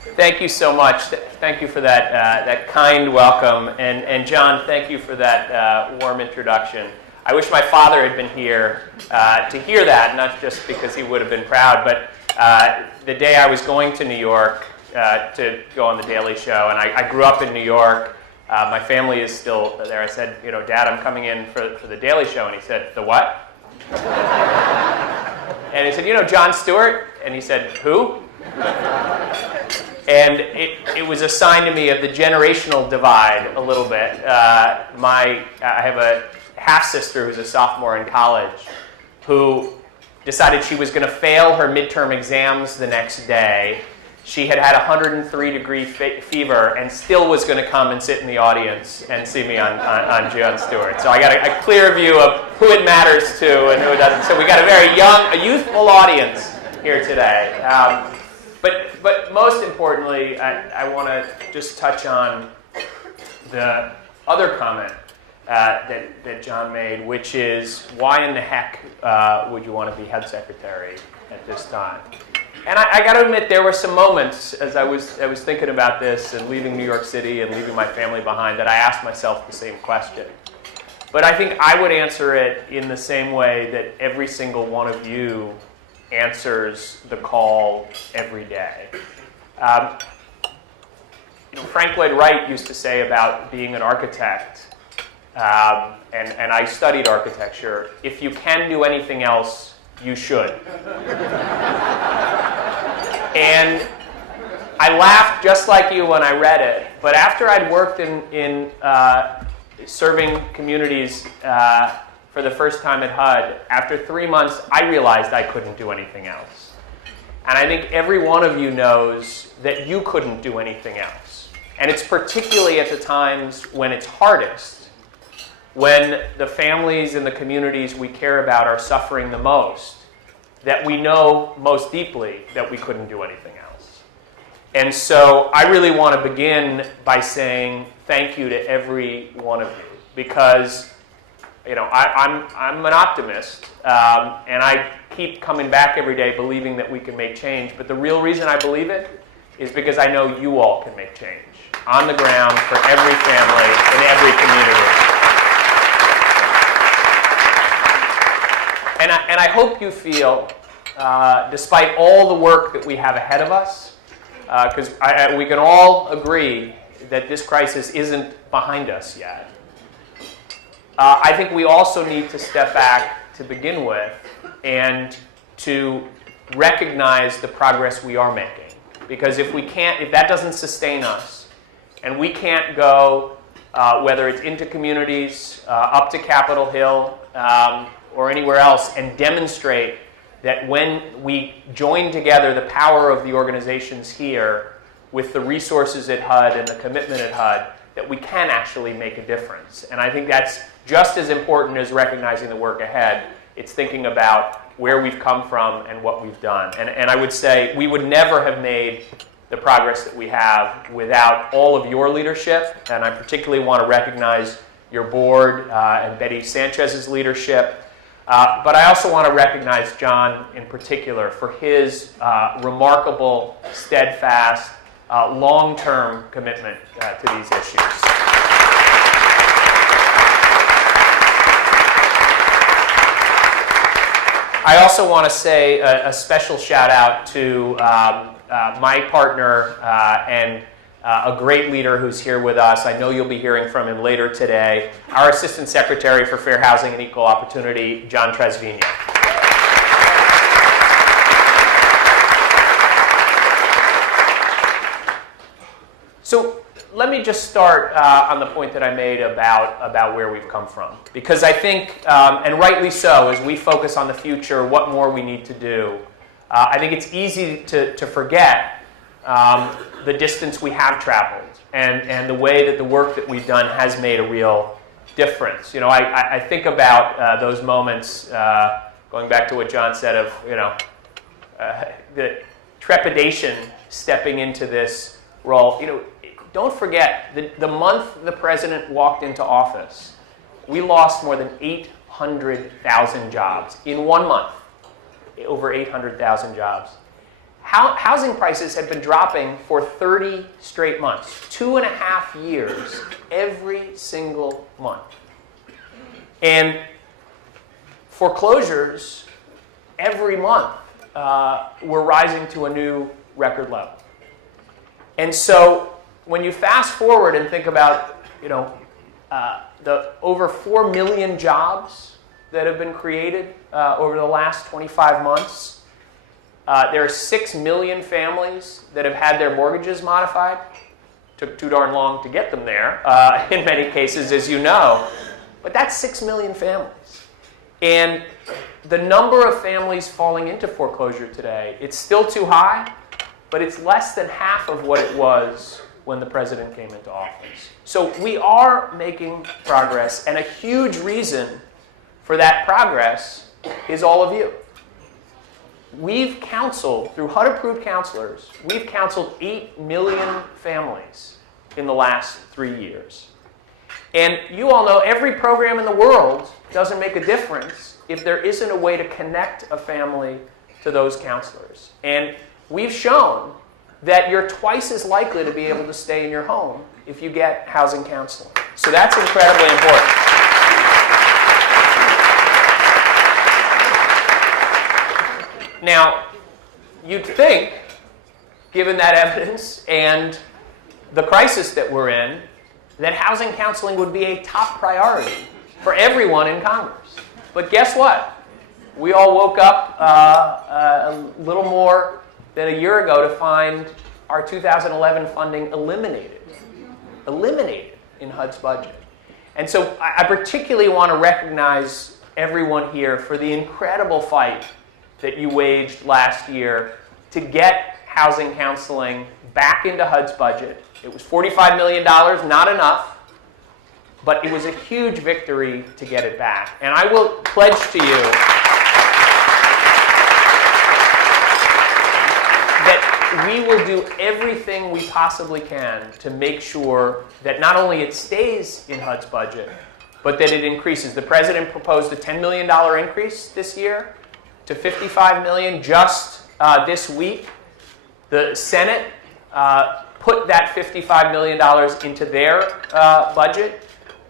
Thank you so much. Thank you for that kind welcome. And John, thank you for that warm introduction. I wish my father had been here to hear that, not just because he would have been proud, but the day I was going to New York to go on The Daily Show, and I grew up in New York. My family is still there. I said, Dad, I'm coming in for The Daily Show. And he said, the what? And he said, Jon Stewart? And he said, who? And it was a sign to me of the generational divide a little bit. I have a half-sister who's a sophomore in college who decided she was going to fail her midterm exams the next day. She had 103-degree fever and still was going to come and sit in the audience and see me on Jon Stewart. So I got a clear view of who it matters to and who it doesn't. So we got a very young, youthful audience here today. But most importantly, I want to just touch on the other comment that John made, which is, why in the heck would you want to be head secretary at this time? And I got to admit, there were some moments as I was thinking about this and leaving New York City and leaving my family behind that I asked myself the same question. But I think I would answer it in the same way that every single one of you answers the call every day. Frank Lloyd Wright used to say about being an architect, and I studied architecture, if you can do anything else, you should. And I laughed just like you when I read it, but after I'd worked in serving communities for the first time at HUD, after 3 months, I realized I couldn't do anything else. And I think every one of you knows that you couldn't do anything else. And it's particularly at the times when it's hardest, when the families and the communities we care about are suffering the most, that we know most deeply that we couldn't do anything else. And so I really want to begin by saying thank you to every one of you, because I'm an optimist, and I keep coming back every day believing that we can make change. But the real reason I believe it is because I know you all can make change on the ground for every family in every community. And I hope you feel, despite all the work that we have ahead of us, because we can all agree that this crisis isn't behind us yet. I think we also need to step back to begin with and to recognize the progress we are making. Because if that doesn't sustain us, and we can't go, whether it's into communities, up to Capitol Hill, or anywhere else, and demonstrate that when we join together the power of the organizations here with the resources at HUD and the commitment at HUD, that we can actually make a difference. And I think that's just as important as recognizing the work ahead. It's thinking about where we've come from and what we've done. And I would say we would never have made the progress that we have without all of your leadership. And I particularly want to recognize your board and Betty Sanchez's leadership. But I also want to recognize John in particular for his remarkable, steadfast, long-term commitment to these issues. I also want to say a special shout out to my partner and a great leader who's here with us. I know you'll be hearing from him later today, our Assistant Secretary for Fair Housing and Equal Opportunity, John Tresvigna. So let me just start on the point that I made about where we've come from. Because I think, and rightly so, as we focus on the future, what more we need to do, I think it's easy to forget the distance we have traveled and the way that the work that we've done has made a real difference. I think about those moments, going back to what John said of, the trepidation stepping into this role. Don't forget, the month the president walked into office, we lost more than 800,000 jobs in 1 month. Over 800,000 jobs. housing prices had been dropping for 30 straight months, 2.5 years, every single month. And foreclosures every month were rising to a new record level. And so when you fast forward and think about, the over 4 million jobs that have been created over the last 25 months, there are 6 million families that have had their mortgages modified. Took too darn long to get them there, in many cases, as you know. But that's 6 million families. And the number of families falling into foreclosure today, it's still too high, but it's less than half of what it was when the president came into office. So we are making progress, and a huge reason for that progress is all of you. We've counseled, through HUD-approved counselors, we've counseled 8 million families in the last 3 years. And you all know every program in the world doesn't make a difference if there isn't a way to connect a family to those counselors. And we've shown that you're twice as likely to be able to stay in your home if you get housing counseling. So that's incredibly important. Now, you'd think, given that evidence and the crisis that we're in, that housing counseling would be a top priority for everyone in Congress. But guess what? We all woke up a little more than a year ago to find our 2011 funding eliminated in HUD's budget. And so I particularly want to recognize everyone here for the incredible fight that you waged last year to get housing counseling back into HUD's budget. It was $45 million, not enough, but it was a huge victory to get it back. And I will pledge to you that we will do everything we possibly can to make sure that not only it stays in HUD's budget, but that it increases. The president proposed a $10 million increase this year to $55 million just this week. The Senate put that $55 million into their budget.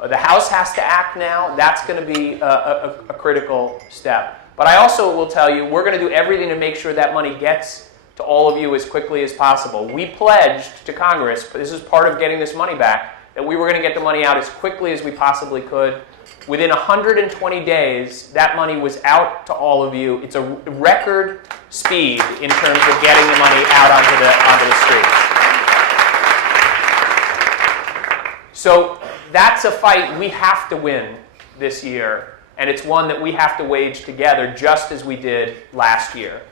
The House has to act now. That's going to be a critical step. But I also will tell you, we're going to do everything to make sure that money gets to all of you as quickly as possible. We pledged to Congress, but this is part of getting this money back, that we were going to get the money out as quickly as we possibly could. Within 120 days, that money was out to all of you. It's a record speed in terms of getting the money out onto the streets. So that's a fight we have to win this year, and it's one that we have to wage together just as we did last year.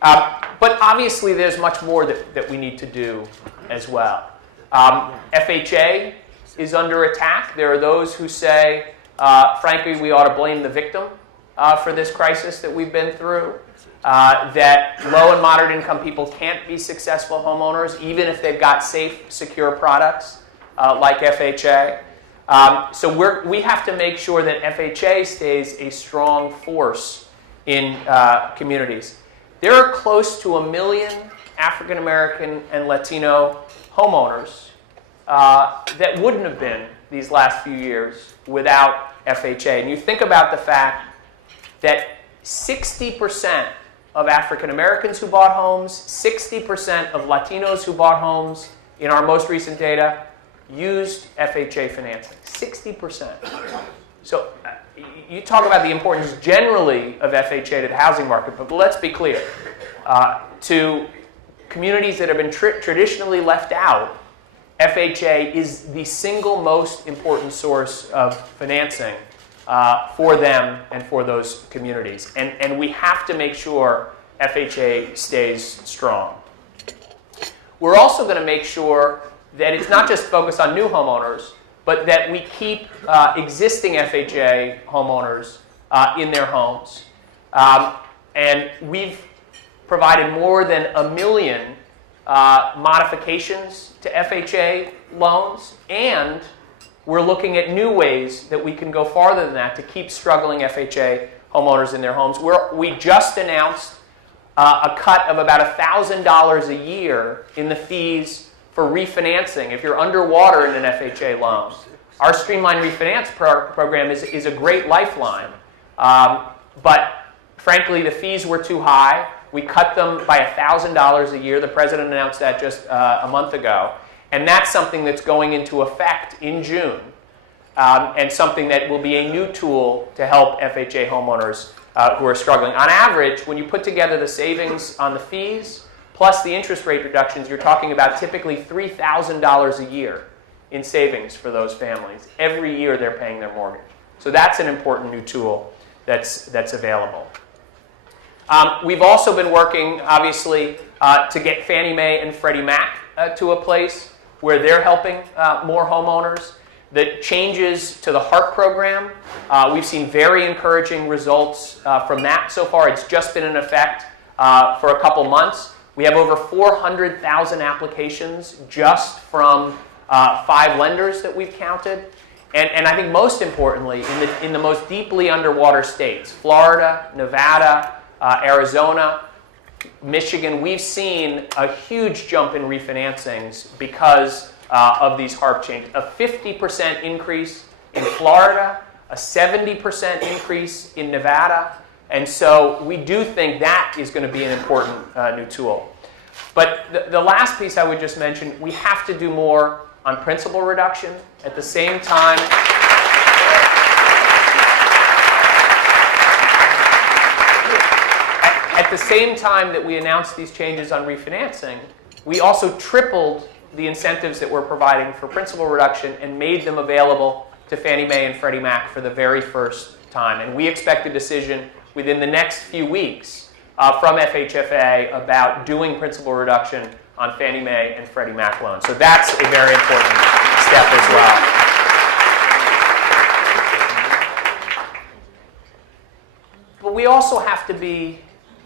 But obviously there's much more that we need to do as well. FHA is under attack. There are those who say, frankly, we ought to blame the victim for this crisis that we've been through, that low and moderate income people can't be successful homeowners even if they've got safe, secure products like FHA. So we have to make sure that FHA stays a strong force in communities. There are close to 1 million African American and Latino homeowners that wouldn't have been these last few years without FHA. And you think about the fact that 60% of African Americans who bought homes, 60% of Latinos who bought homes in our most recent data used FHA financing. 60%. So you talk about the importance generally of FHA to the housing market, but let's be clear. To communities that have been traditionally left out, FHA is the single most important source of financing for them and for those communities. And we have to make sure FHA stays strong. We're also going to make sure that it's not just focused on new homeowners, but that we keep existing FHA homeowners in their homes. And we've provided more than 1 million modifications to FHA loans, and we're looking at new ways that we can go farther than that to keep struggling FHA homeowners in their homes. We just announced a cut of about $1,000 a year in the fees for refinancing if you're underwater in an FHA loan. Our Streamline Refinance program is a great lifeline. But frankly, the fees were too high. We cut them by $1,000 a year. The president announced that just a month ago. And that's something that's going into effect in June, and something that will be a new tool to help FHA homeowners who are struggling. On average, when you put together the savings on the fees plus the interest rate reductions, you're talking about typically $3,000 a year in savings for those families. Every year they're paying their mortgage. So that's an important new tool that's available. We've also been working, obviously, to get Fannie Mae and Freddie Mac to a place where they're helping more homeowners. The changes to the HARP program, we've seen very encouraging results from that so far. It's just been in effect for a couple months. We have over 400,000 applications just from 5 lenders that we've counted. And I think most importantly, in the most deeply underwater states, Florida, Nevada, Arizona, Michigan, we've seen a huge jump in refinancings because of these HARP changes. A 50% increase in Florida, a 70% increase in Nevada, and so we do think that is going to be an important new tool. But the last piece I would just mention, we have to do more on principal reduction. At the same time, that we announced these changes on refinancing, we also tripled the incentives that we're providing for principal reduction and made them available to Fannie Mae and Freddie Mac for the very first time. And we expect a decision within the next few weeks from FHFA about doing principal reduction on Fannie Mae and Freddie Mac loans. So that's a very important step as well. But we also have to be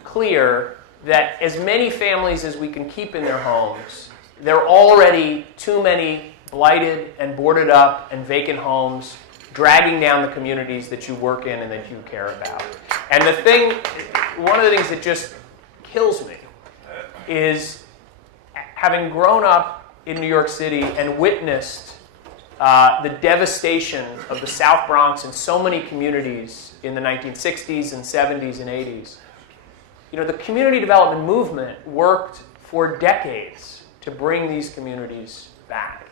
clear that as many families as we can keep in their homes, there are already too many blighted and boarded up and vacant homes dragging down the communities that you work in and that you care about. And one of the things that just kills me is having grown up in New York City and witnessed the devastation of the South Bronx and so many communities in the 1960s and 70s and 80s. You know, the community development movement worked for decades to bring these communities back.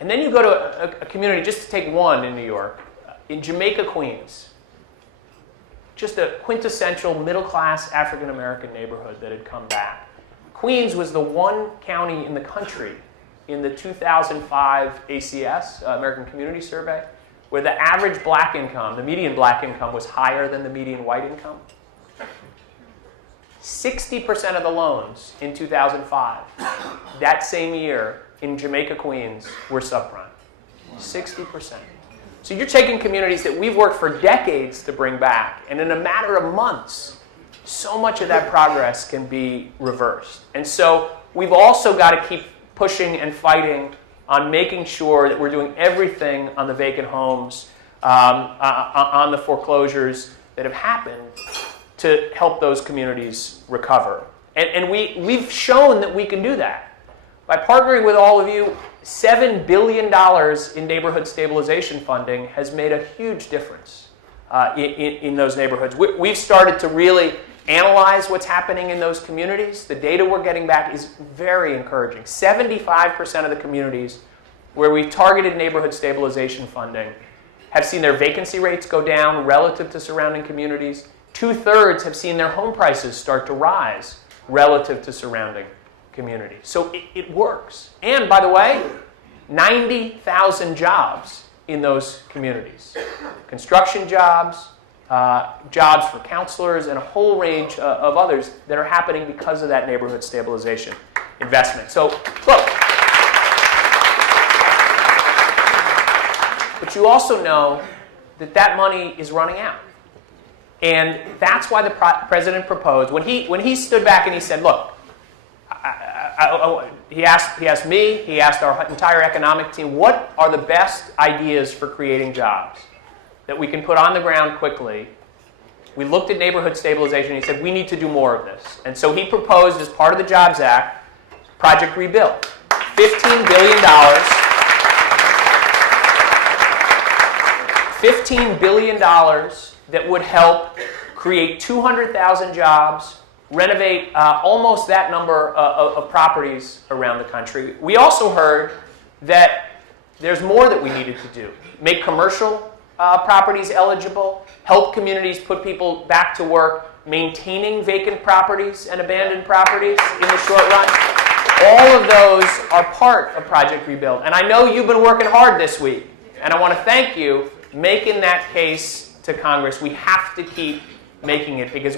And then you go to a community, just to take one in New York, in Jamaica, Queens, just a quintessential middle-class African-American neighborhood that had come back. Queens was the one county in the country in the 2005 ACS, American Community Survey, where the average black income, the median black income, was higher than the median white income. 60% of the loans in 2005, that same year in Jamaica, Queens, were subprime. 60%. So you're taking communities that we've worked for decades to bring back, and in a matter of months, so much of that progress can be reversed. And so we've also got to keep pushing and fighting on making sure that we're doing everything on the vacant homes, on the foreclosures that have happened, to help those communities recover. And we've shown that we can do that. By partnering with all of you, $7 billion in neighborhood stabilization funding has made a huge difference in those neighborhoods. We've started to really analyze what's happening in those communities. The data we're getting back is very encouraging. 75% of the communities where we've targeted neighborhood stabilization funding have seen their vacancy rates go down relative to surrounding communities. 2/3 have seen their home prices start to rise relative to surrounding communities. So it works. And by the way, 90,000 jobs in those communities. Construction jobs, jobs for counselors, and a whole range of others that are happening because of that neighborhood stabilization investment. So look, but you also know that that money is running out. And that's why the president proposed, when he stood back and he said, look, he asked me, he asked our entire economic team, what are the best ideas for creating jobs that we can put on the ground quickly We looked at neighborhood stabilization, and he said, we need to do more of this. And so he proposed, as part of the Jobs Act, Project Rebuild. $15 billion. $15 billion that would help create 200,000 jobs, renovate almost that number of properties around the country. We also heard that there's more that we needed to do. Make commercial properties eligible, help communities put people back to work, maintaining vacant properties and abandoned properties in the short run. All of those are part of Project Rebuild. And I know you've been working hard this week, and I want to thank you making that case to Congress. We have to keep making it because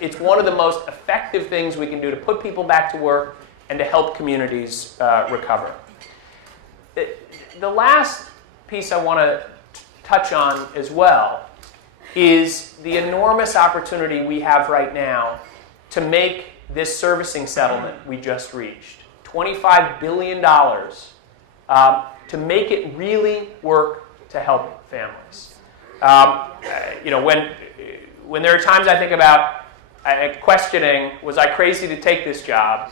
it's one of the most effective things we can do to put people back to work and to help communities recover. The last piece I want to touch on as well is the enormous opportunity we have right now to make this servicing settlement we just reached, $25 billion, to make it really work to help families. When there are times I think about questioning, was I crazy to take this job?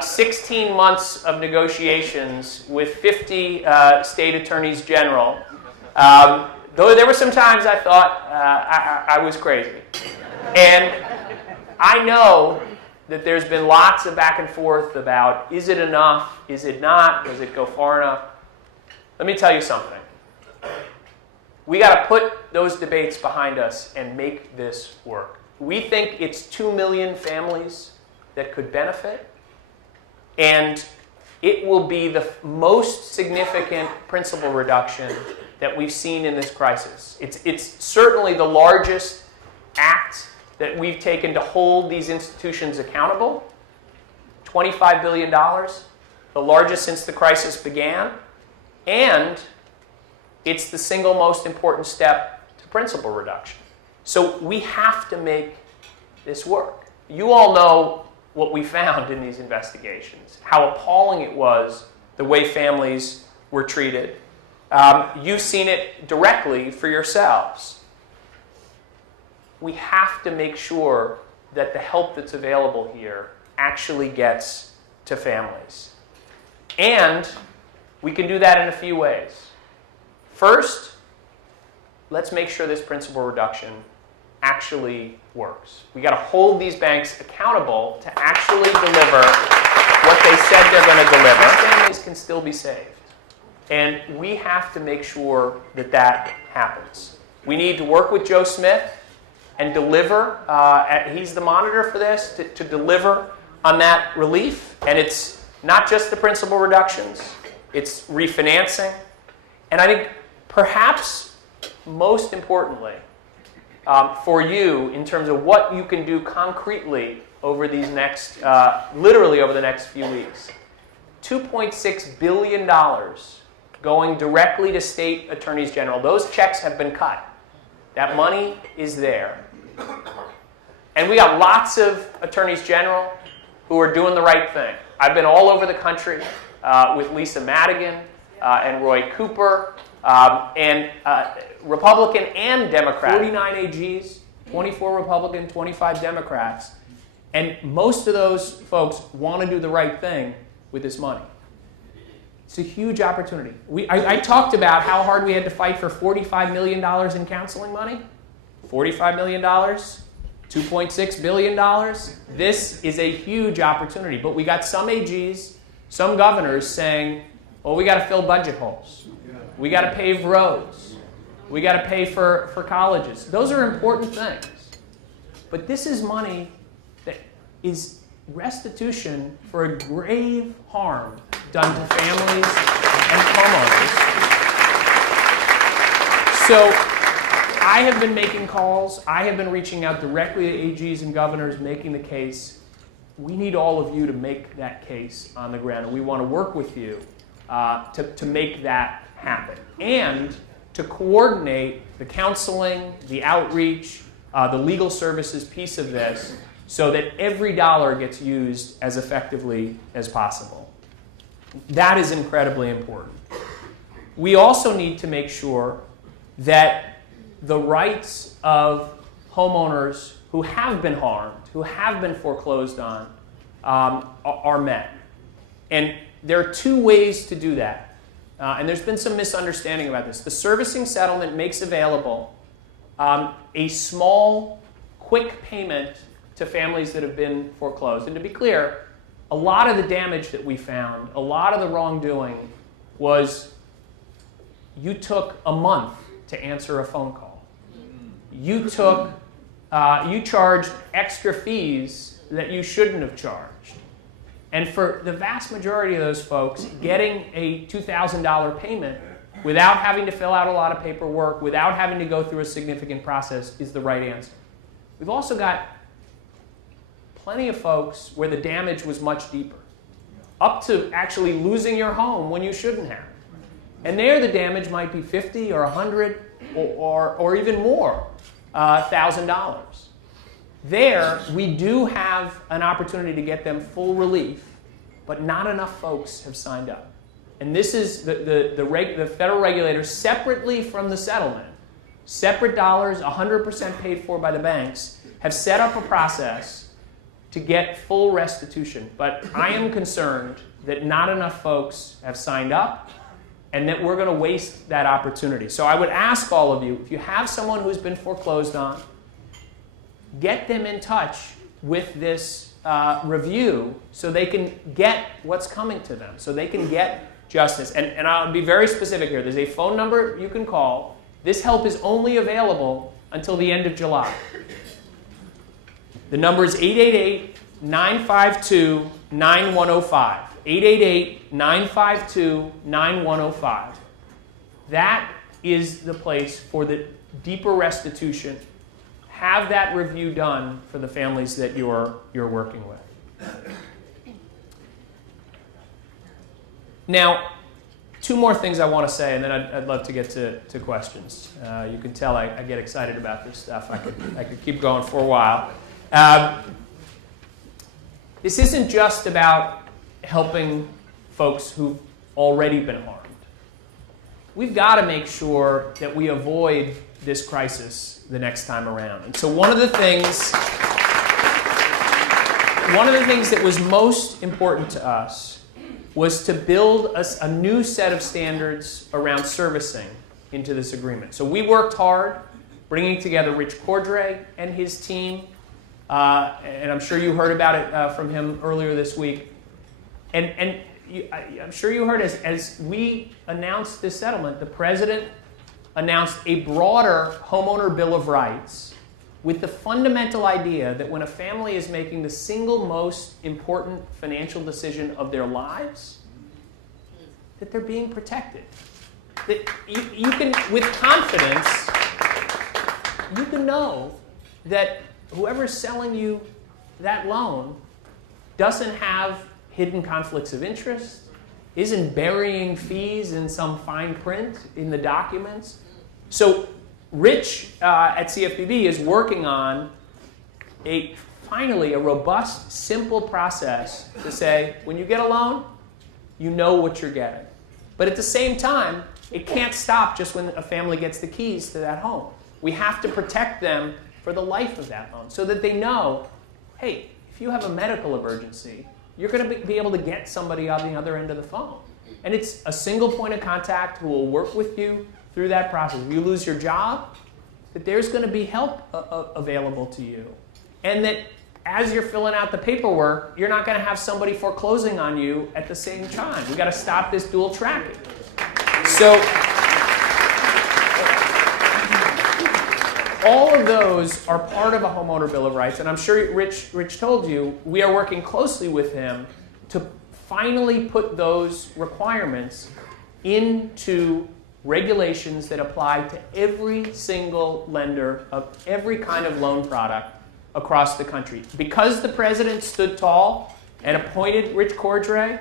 16 months of negotiations with 50 state attorneys general. Though there were some times I thought I was crazy. And I know that there's been lots of back and forth about, is it enough? Is it not? Does it go far enough? Let me tell you something. We got to put those debates behind us and make this work. We think it's 2 million families that could benefit, and it will be the most significant principal reduction that we've seen in this crisis. It's certainly the largest act that we've taken to hold these institutions accountable. $25 billion, the largest since the crisis began, and it's the single most important step to principal reduction. So we have to make this work. You all know what we found in these investigations, how appalling it was the way families were treated. You've seen it directly for yourselves. We have to make sure that the help that's available here actually gets to families. And we can do that in a few ways. First, let's make sure this principal reduction actually works. We got to hold these banks accountable to actually deliver what they said they're going to deliver. Families can still be saved. And we have to make sure that that happens. We need to work with Joe Smith and deliver. He's the monitor for this, to deliver on that relief. And it's not just the principal reductions. It's refinancing. And I think perhaps most importantly, for you in terms of what you can do concretely over these next, literally over the next few weeks, $2.6 billion going directly to state attorneys general. Those checks have been cut. That money is there. And we got lots of attorneys general who are doing the right thing. I've been all over the country with Lisa Madigan and Roy Cooper, and Republican and Democrat. 49 AGs, 24 Republican, 25 Democrats. And most of those folks want to do the right thing with this money. It's a huge opportunity. I talked about how hard we had to fight for $45 million in counseling money. $45 million, $2.6 billion. This is a huge opportunity. But we got some AGs, some governors saying, well, we got to fill budget holes. We got to pave roads. We got to pay for colleges. Those are important things. But this is money that is restitution for a grave harm done to families and homeowners. So I have been making calls. I have been reaching out directly to AGs and governors, making the case. We need all of you to make that case on the ground, and we want to work with you to make that happen, and to coordinate the counseling, the outreach, the legal services piece of this, so that every dollar gets used as effectively as possible. That is incredibly important. We also need to make sure that the rights of homeowners who have been harmed, who have been foreclosed on, are met. And there are two ways to do that. And there's been some misunderstanding about this. The servicing settlement makes available a small, quick payment to families that have been foreclosed. And to be clear, a lot of the damage that we found, a lot of the wrongdoing was you took a month to answer a phone call. You charged extra fees that you shouldn't have charged. And for the vast majority of those folks, getting a $2,000 payment without having to fill out a lot of paperwork, without having to go through a significant process is the right answer. We've also got plenty of folks where the damage was much deeper, up to actually losing your home when you shouldn't have. And there the damage might be $50 or $100 or even more $1,000. There, we do have an opportunity to get them full relief, but not enough folks have signed up. And this is the federal regulators, separately from the settlement, separate dollars, 100% paid for by the banks, have set up a process to get full restitution. But I am concerned that not enough folks have signed up and that we're going to waste that opportunity. So I would ask all of you, if you have someone who's been foreclosed on, get them in touch with this review so they can get what's coming to them, so they can get justice. And I'll be very specific here. There's a phone number you can call. This help is only available until the end of July. The number is 888-952-9105. 888-952-9105. That is the place for the deeper restitution. Have that review done for the families that you're working with. Now, two more things I want to say, and then I'd love to get to questions. You can tell I get excited about this stuff. I could keep going for a while. This isn't just about helping folks who've already been harmed. We've got to make sure that we avoid this crisis the next time around. And so one of the things that was most important to us was to build a new set of standards around servicing into this agreement. So we worked hard bringing together Rich Cordray and his team, and I'm sure you heard about it from him earlier this week. And I'm sure you heard as we announced this settlement, the president announced a broader homeowner bill of rights with the fundamental idea that when a family is making the single most important financial decision of their lives, that they're being protected. That you can, with confidence, you can know that whoever's selling you that loan doesn't have hidden conflicts of interest, isn't burying fees in some fine print in the documents. So Rich at CFPB is working on finally a robust, simple process to say, when you get a loan, you know what you're getting. But at the same time, it can't stop just when a family gets the keys to that home. We have to protect them for the life of that loan so that they know, hey, if you have a medical emergency, you're going to be able to get somebody on the other end of the phone. And it's a single point of contact who will work with you through that process. If you lose your job, that there's going to be help available to you. And that as you're filling out the paperwork, you're not going to have somebody foreclosing on you at the same time. We've got to stop this dual tracking. So all of those are part of a homeowner bill of rights. And I'm sure Rich told you, we are working closely with him to finally put those requirements into regulations that apply to every single lender of every kind of loan product across the country. Because the president stood tall and appointed Rich Cordray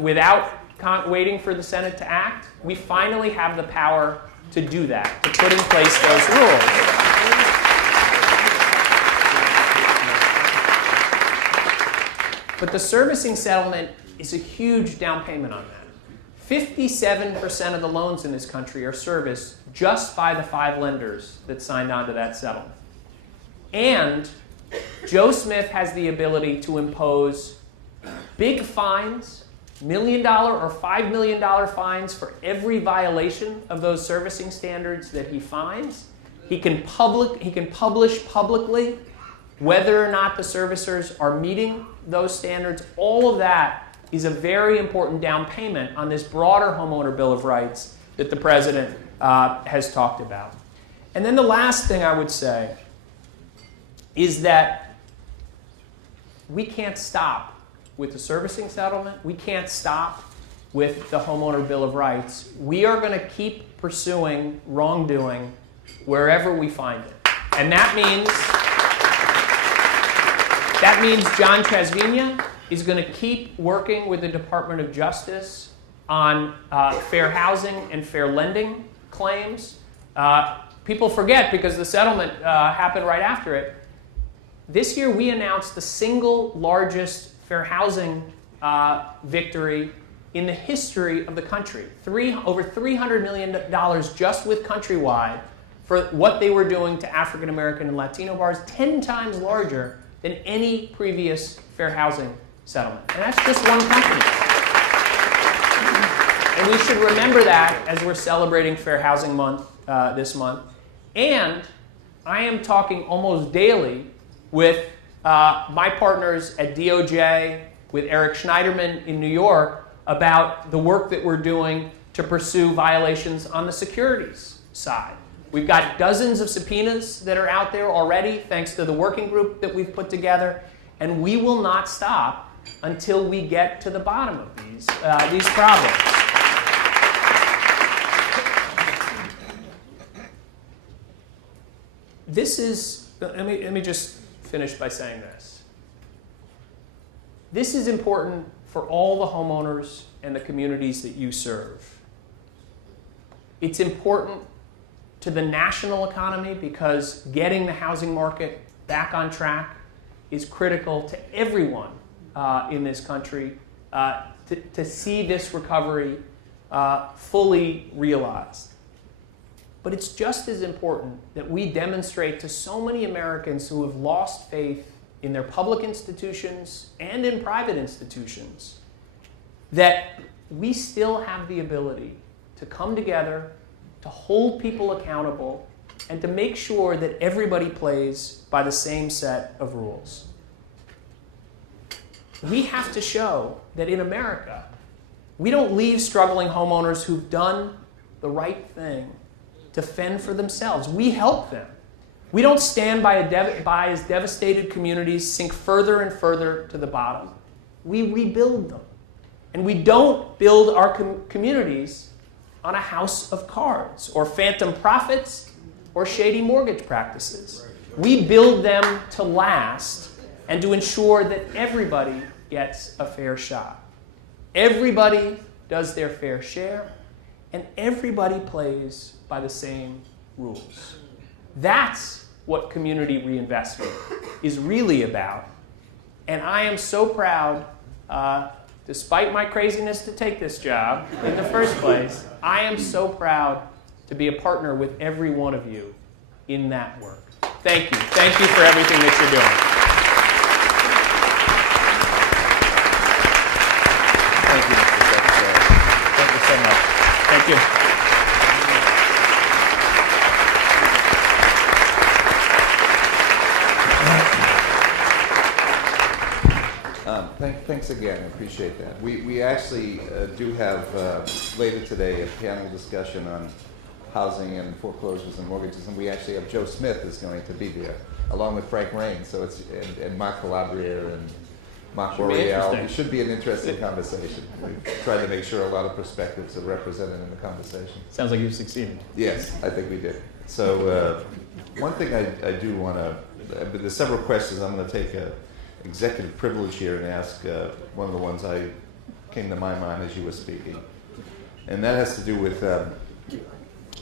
without waiting for the Senate to act, we finally have the power to do that, to put in place those rules. But the servicing settlement is a huge down payment on that. 57% of the loans in this country are serviced just by the 5 lenders that signed on to that settlement. And Joe Smith has the ability to impose big fines, $1 million or $5 million fines for every violation of those servicing standards that he finds. He can publish publicly whether or not the servicers are meeting those standards. All of that is a very important down payment on this broader homeowner Bill of Rights that the president has talked about. And then the last thing I would say is that we can't stop with the servicing settlement. We can't stop with the homeowner Bill of Rights. We are going to keep pursuing wrongdoing wherever we find it. And that means John Trasvina is going to keep working with the Department of Justice on fair housing and fair lending claims. People forget, because the settlement happened right after it. This year we announced the single largest fair housing victory in the history of the country. Over $300 million just with Countrywide for what they were doing to African American and Latino bars, 10 times larger than any previous fair housing settlement. And that's just one company. And we should remember that as we're celebrating Fair Housing Month this month. And I am talking almost daily with my partners at DOJ, with Eric Schneiderman in New York, about the work that we're doing to pursue violations on the securities side. We've got dozens of subpoenas that are out there already, thanks to the working group that we've put together, and we will not stop until we get to the bottom of these problems. Let me just finish by saying this. This is important for all the homeowners and the communities that you serve. It's important to the national economy because getting the housing market back on track is critical to everyone in this country to see this recovery fully realized. But it's just as important that we demonstrate to so many Americans who have lost faith in their public institutions and in private institutions that we still have the ability to come together, to hold people accountable, and to make sure that everybody plays by the same set of rules. We have to show that in America, we don't leave struggling homeowners who've done the right thing to fend for themselves. We help them. We don't stand by as devastated communities sink further and further to the bottom. We rebuild them. And we don't build our communities on a house of cards or phantom profits or shady mortgage practices. We build them to last and to ensure that everybody gets a fair shot. Everybody does their fair share, and everybody plays by the same rules. That's what community reinvestment is really about. And I am so proud, despite my craziness to take this job in the first place, I am so proud to be a partner with every one of you in that work. Thank you. Thank you for everything that you're doing. Thank you, Mr. Secretary. Thank you so much. Thank you. Thanks again. I appreciate that. We actually do have later today a panel discussion on housing and foreclosures and mortgages, and we actually have Joe Smith is going to be there, along with Frank Rain. So it's and Mark Calabria and Mark Boreal. It should be an interesting conversation. We tried to make sure a lot of perspectives are represented in the conversation. Sounds like you've succeeded. Yes, I think we did. So one thing I do want to, there's several questions. I'm going to take a executive privilege here and ask one of the ones I came to my mind as you were speaking. And that has to do with,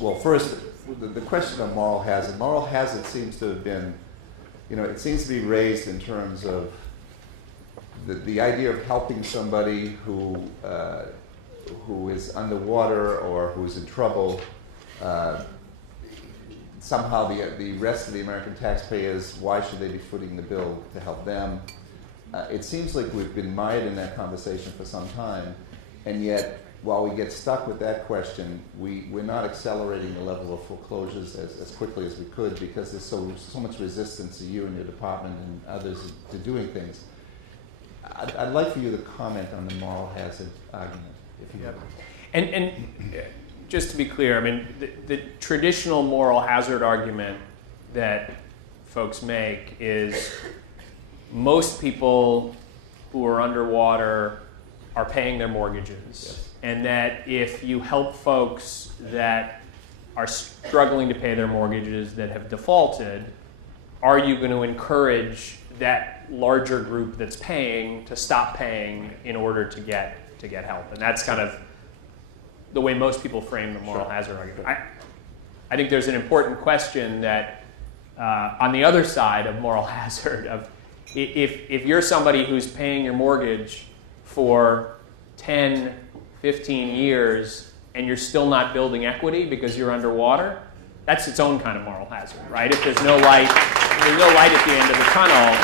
well, first, the question of moral hazard. Moral hazard seems to have been, it seems to be raised in terms of the idea of helping somebody who is underwater or who's in trouble. somehow the rest of the American taxpayers, why should they be footing the bill to help them? It seems like we've been mired in that conversation for some time, and yet while we get stuck with that question, we're not accelerating the level of foreclosures as quickly as we could, because there's so much resistance to you and your department and others to doing things. I'd like for you to comment on the moral hazard argument, if you have it. And just to be clear, I mean, the traditional moral hazard argument that folks make is most people who are underwater are paying their mortgages. Yes. And that if you help folks that are struggling to pay their mortgages that have defaulted, are you going to encourage that larger group that's paying to stop paying in order to get help? And that's kind of the way most people frame the moral hazard argument. I think there's an important question that on the other side of moral hazard, of if you're somebody who's paying your mortgage for 10, 15 years and you're still not building equity because you're underwater, that's its own kind of moral hazard, right? If there's no light at the end of the tunnel.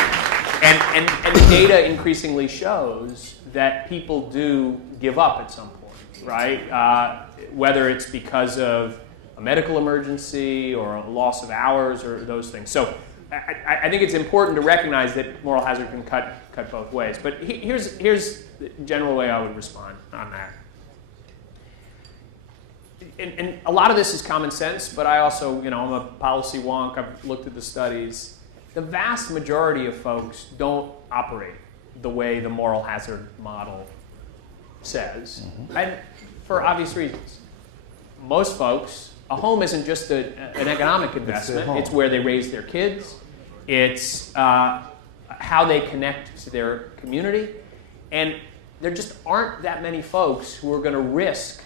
And the data increasingly shows that people do give up at some point, right? Whether it's because of a medical emergency or a loss of hours or those things. So I think it's important to recognize that moral hazard can cut both ways. But here's the general way I would respond on that. And a lot of this is common sense, but I also, I'm a policy wonk. I've looked at the studies. The vast majority of folks don't operate the way the moral hazard model says, and for obvious reasons. Most folks, a home isn't just an economic investment. It's where they raise their kids. It's how they connect to their community. And there just aren't that many folks who are going to risk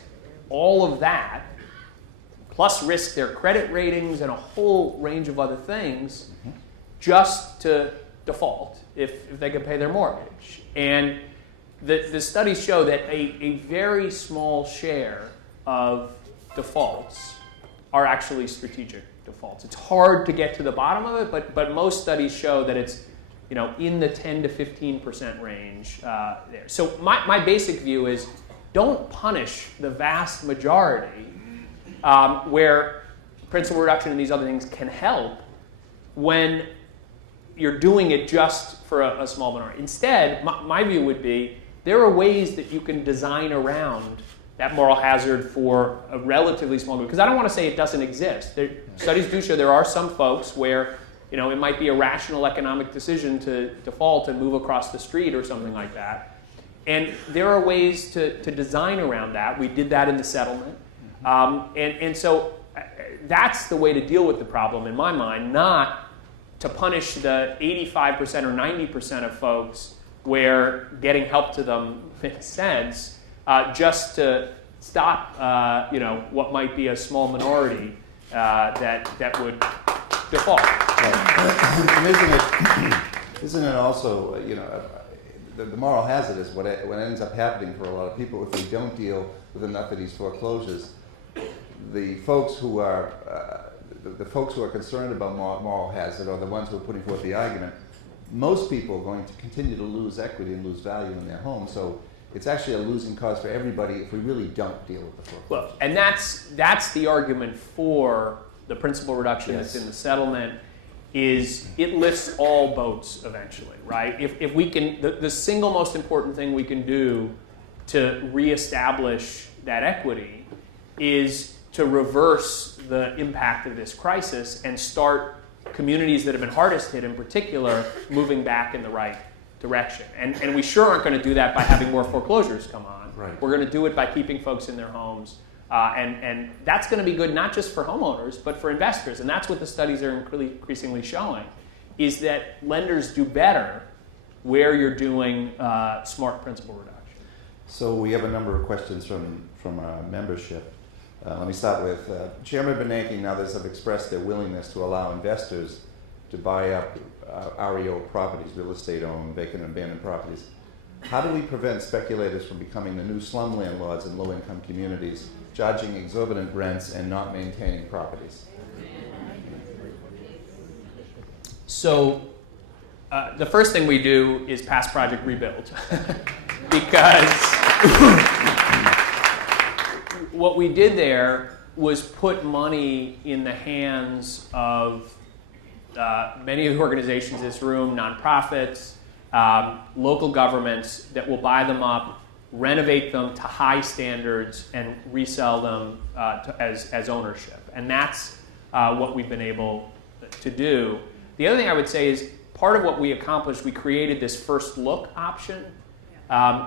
all of that, plus risk their credit ratings and a whole range of other things, just to default if they can pay their mortgage. And the studies show that a very small share of defaults are actually strategic defaults. It's hard to get to the bottom of it, but most studies show that it's in the 10 to 15% range there. So my basic view is, don't punish the vast majority where principal reduction and these other things can help when you're doing it just for a small minority. Instead, my view would be, there are ways that you can design around that moral hazard for a relatively small group. Because I don't want to say it doesn't exist. Studies do show there are some folks where it might be a rational economic decision to default and move across the street or something like that. And there are ways to design around that. We did that in the settlement. And so that's the way to deal with the problem, in my mind, not to punish the 85% or 90% of folks where getting help to them makes sense, just to stop what might be a small minority that would default. Right. Isn't it also, the moral hazard is what ends up happening for a lot of people if we don't deal with enough of these foreclosures. The folks who are concerned about moral hazard are the ones who are putting forth the argument. Most people are going to continue to lose equity and lose value in their home. So it's actually a losing cause for everybody if we really don't deal with the foreclosure. Well, and that's the argument for the principal reduction that's in the settlement. Is it lifts all boats eventually, right? If we can, the single most important thing we can do to reestablish that equity is to reverse the impact of this crisis and start communities that have been hardest hit in particular moving back in the right direction. And we sure aren't going to do that by having more foreclosures come on. Right. We're going to do it by keeping folks in their homes. And that's going to be good not just for homeowners, but for investors. And that's what the studies are increasingly showing, is that lenders do better where you're doing smart principal reduction. So we have a number of questions from our membership. Let me start with Chairman Bernanke and others have expressed their willingness to allow investors to buy up REO properties, real estate-owned, vacant and abandoned properties. How do we prevent speculators from becoming the new slum landlords in low-income communities, charging exorbitant rents and not maintaining properties? So the first thing we do is pass Project Rebuild because what we did there was put money in the hands of many of the organizations in this room, nonprofits, local governments that will buy them up, renovate them to high standards, and resell them as ownership. And that's what we've been able to do. The other thing I would say is part of what we accomplished, we created this first look option,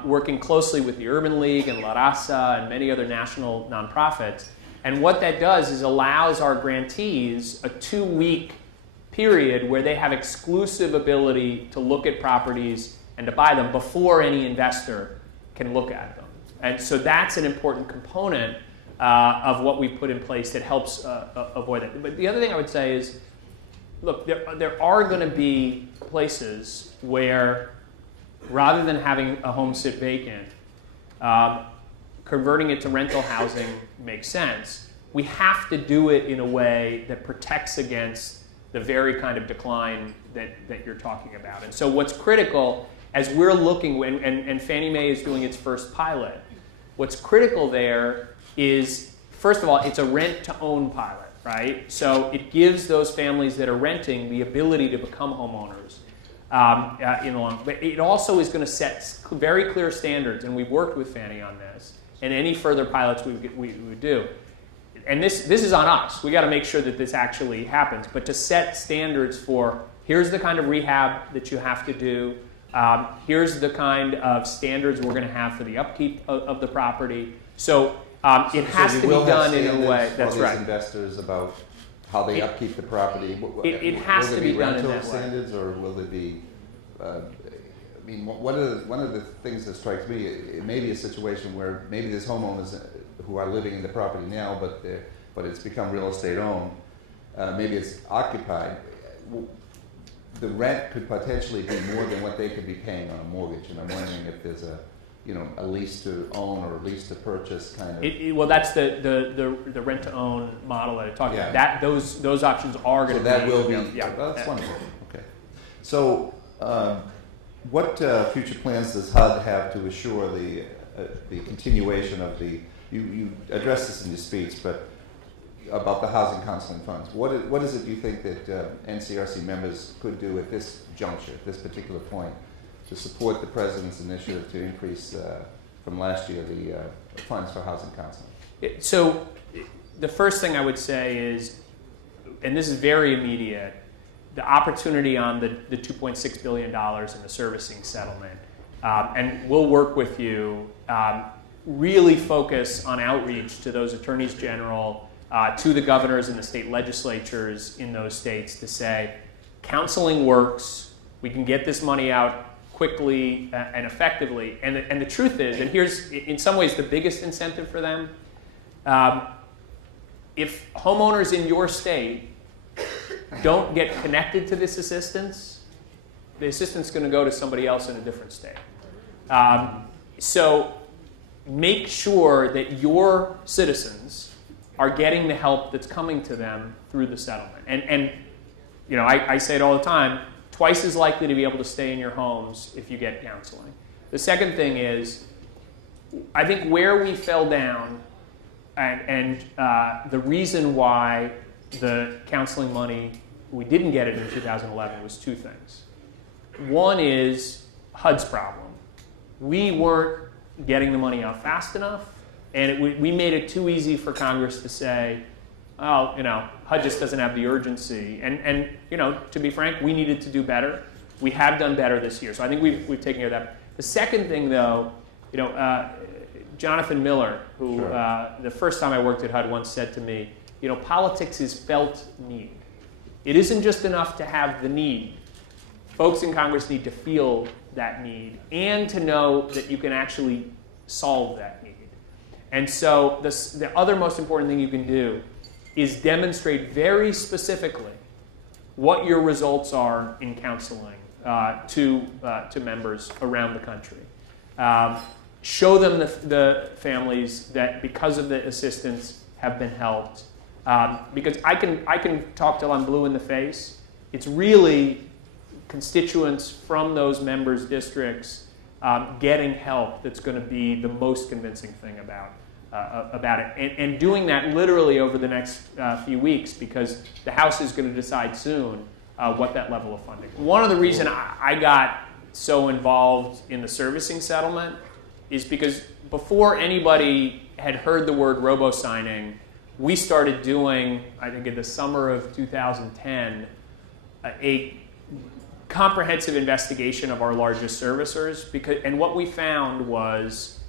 working closely with the Urban League and La Raza and many other national nonprofits. And what that does is allows our grantees a 2-week period where they have exclusive ability to look at properties and to buy them before any investor can look at them. And so that's an important component of what we've put in place that helps avoid that. But the other thing I would say is, look, there are going to be places where rather than having a home sit vacant, converting it to rental housing makes sense. We have to do it in a way that protects against the very kind of decline that you're talking about. And so what's critical as we're looking, and Fannie Mae is doing its first pilot, what's critical there is, first of all, it's a rent-to-own pilot, right? So it gives those families that are renting the ability to become homeowners in the long run. But it also is going to set very clear standards, and we've worked with Fannie on this, and any further pilots we would do. And this is on us. We got to make sure that this actually happens. But to set standards for, here's the kind of rehab that you have to do. Here's the kind of standards we're going to have for the upkeep of the property. So it has to be done in a way. That's right. Investors about how they upkeep the property. It has to be done in that way. Standards, or will it be? I mean, one of the things that strikes me, it may be a situation where maybe there's homeowners who are living in the property now, but it's become real estate owned. Maybe it's occupied. The rent could potentially be more than what they could be paying on a mortgage, and I'm wondering if there's a lease to own or a lease to purchase kind of. Well, that's the rent to own model that I talked about. That those options are going to be. So that will be. Yeah, that's wonderful. Okay. So, what future plans does HUD have to assure the continuation of the? You addressed this in your speech, but about the housing counseling funds. What is it you think that NCRC members could do at this juncture, at this particular point, to support the President's initiative to increase from last year the funds for housing counseling? So the first thing I would say is, and this is very immediate, the opportunity on the $2.6 billion in the servicing settlement. And we'll work with you, really focus on outreach to those attorneys general, to the governors and the state legislatures in those states to say, counseling works, we can get this money out quickly and effectively. And the truth is, and here's in some ways the biggest incentive for them, if homeowners in your state don't get connected to this assistance, the assistance is going to go to somebody else in a different state. So make sure that your citizens are getting the help that's coming to them through the settlement. And I say it all the time, twice as likely to be able to stay in your homes if you get counseling. The second thing is, I think where we fell down and the reason why the counseling money, we didn't get it in 2011 was two things. One is HUD's problem. We weren't getting the money out fast enough, and we made it too easy for Congress to say, oh, HUD just doesn't have the urgency. And to be frank, we needed to do better. We have done better this year, so I think we've taken care of that. The second thing, though, Jonathan Miller, who the first time I worked at HUD once said to me, politics is felt need. It isn't just enough to have the need. Folks in Congress need to feel that need and to know that you can actually solve that need. And so the other most important thing you can do is demonstrate very specifically what your results are in counseling to members around the country. Show them the families that because of the assistance have been helped. Because I can talk till I'm blue in the face, it's really constituents from those members' districts getting help that's going to be the most convincing thing about it. And doing that literally over the next few weeks, because the House is going to decide soon what that level of funding. One of the reasons I got so involved in the servicing settlement is because before anybody had heard the word robo-signing, we started doing, I think in the summer of 2010, a comprehensive investigation of our largest servicers, and what we found was,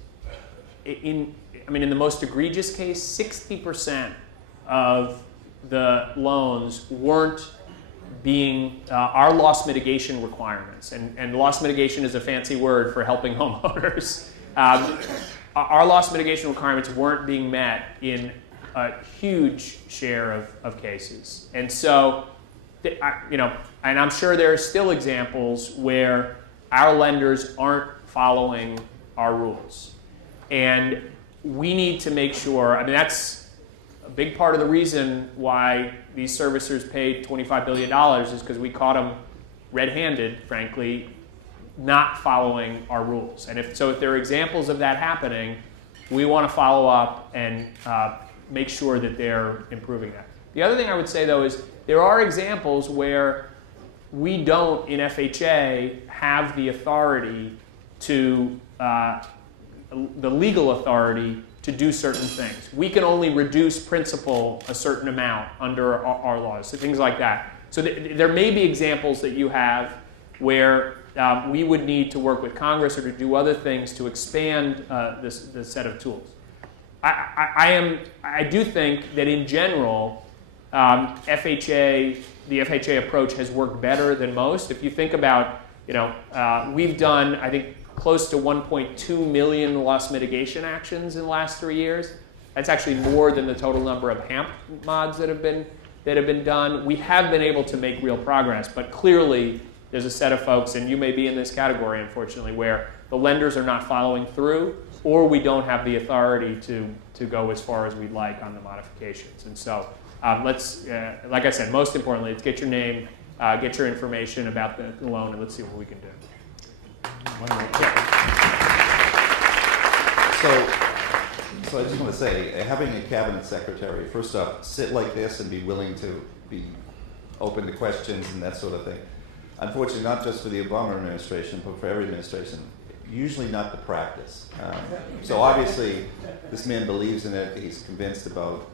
in the most egregious case, 60% of the loans weren't being our loss mitigation requirements, and loss mitigation is a fancy word for helping homeowners. Our loss mitigation requirements weren't being met in a huge share of cases, and so, and I'm sure there are still examples where our lenders aren't following our rules. And we need to make sure, that's a big part of the reason why these servicers paid $25 billion is because we caught them red-handed, frankly, not following our rules. And if there are examples of that happening, we want to follow up and make sure that they're improving that. The other thing I would say, though, is there are examples where we don't, in FHA, have the authority to, the legal authority to do certain things. We can only reduce principal a certain amount under our laws, so things like that. So there may be examples that you have where we would need to work with Congress or to do other things to expand this set of tools. I do think that in general, the FHA approach has worked better than most. If you think about, we've done, I think, close to 1.2 million loss mitigation actions in the last 3 years. That's actually more than the total number of HAMP mods that have been done. We have been able to make real progress, but clearly there's a set of folks, and you may be in this category, unfortunately, where the lenders are not following through, or we don't have the authority to go as far as we'd like on the modifications. And so let's, like I said, most importantly, let's get your name, get your information about the loan, and let's see what we can do. So I just want to say, having a cabinet secretary, first off, sit like this and be willing to be open to questions and that sort of thing. Unfortunately, not just for the Obama administration, but for every administration, usually not the practice. So obviously, this man believes in it. He's convinced about,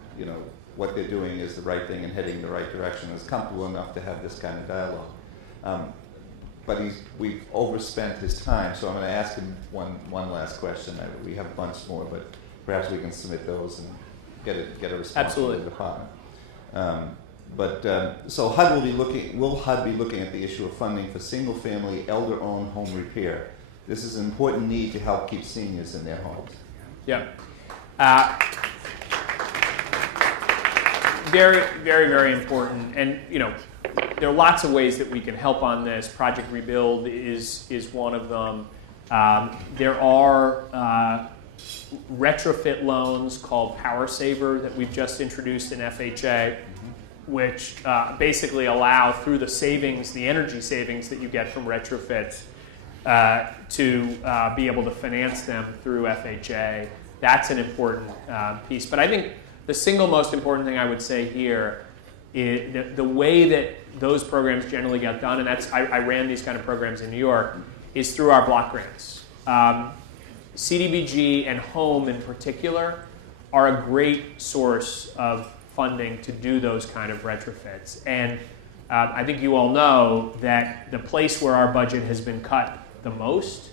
what they're doing is the right thing and heading in the right direction. Is comfortable enough to have this kind of dialogue. But we've overspent his time, so I'm going to ask him one last question. We have a bunch more, but perhaps we can submit those and get a response Absolutely. from the department. So HUD will HUD be looking at the issue of funding for single-family elder-owned home repair? This is an important need to help keep seniors in their homes. Yeah. Very, very, very important. And, there are lots of ways that we can help on this. Project Rebuild is one of them. There are retrofit loans called Power Saver that we've just introduced in FHA, which basically allow, through the savings, the energy savings that you get from retrofits, to be able to finance them through FHA. That's an important piece. But I think the single most important thing I would say here is the way that those programs generally get done, and I ran these kind of programs in New York, is through our block grants. CDBG and home in particular are a great source of funding to do those kind of retrofits. And I think you all know that the place where our budget has been cut the most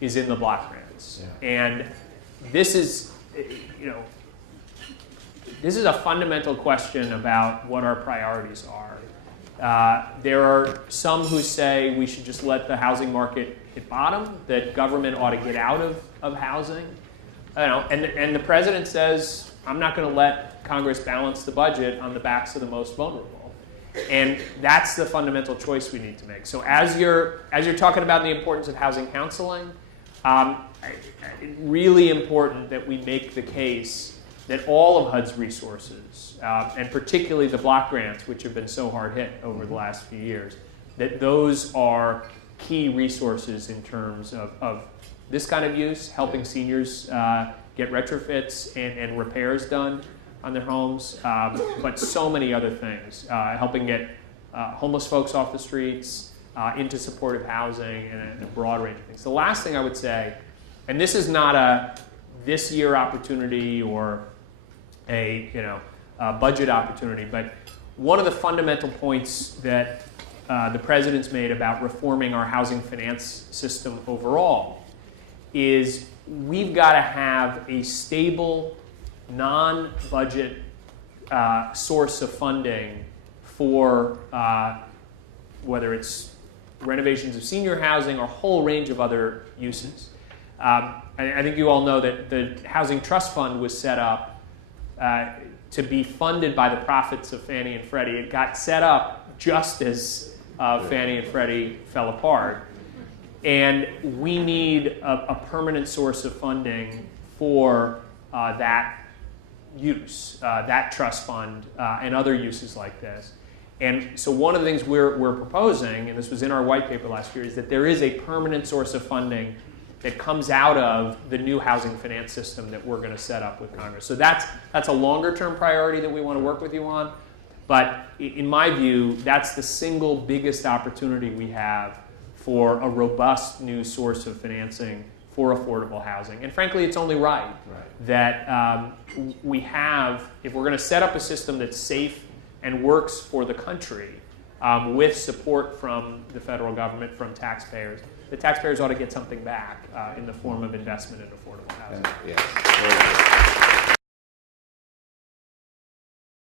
is in the block grants. Yeah. And this is, this is a fundamental question about what our priorities are. There are some who say we should just let the housing market hit bottom, that government ought to get out of housing. And the president says, I'm not going to let Congress balance the budget on the backs of the most vulnerable. And that's the fundamental choice we need to make. So as you're talking about the importance of housing counseling, really important that we make the case that all of HUD's resources, and particularly the block grants, which have been so hard hit over the last few years, that those are key resources in terms of this kind of use, helping seniors get retrofits and repairs done on their homes, but so many other things, helping get homeless folks off the streets, into supportive housing, and a broad range of things. The last thing I would say, and this is not a this year opportunity or a budget opportunity, but one of the fundamental points that the president's made about reforming our housing finance system overall is we've got to have a stable, non-budget source of funding for whether it's renovations of senior housing or a whole range of other uses. I think you all know that the Housing Trust Fund was set up to be funded by the profits of Fannie and Freddie. It got set up just as Fannie and Freddie fell apart. And we need a permanent source of funding for that use, that trust fund, and other uses like this. And so one of the things we're proposing, and this was in our white paper last year, is that there is a permanent source of funding that comes out of the new housing finance system that we're going to set up with Congress. So that's a longer-term priority that we want to work with you on. But in my view, that's the single biggest opportunity we have for a robust new source of financing for affordable housing. And frankly, it's only right that we have, if we're going to set up a system that's safe and works for the country with support from the federal government, from taxpayers, the taxpayers ought to get something back in the form of investment in affordable housing. Yes.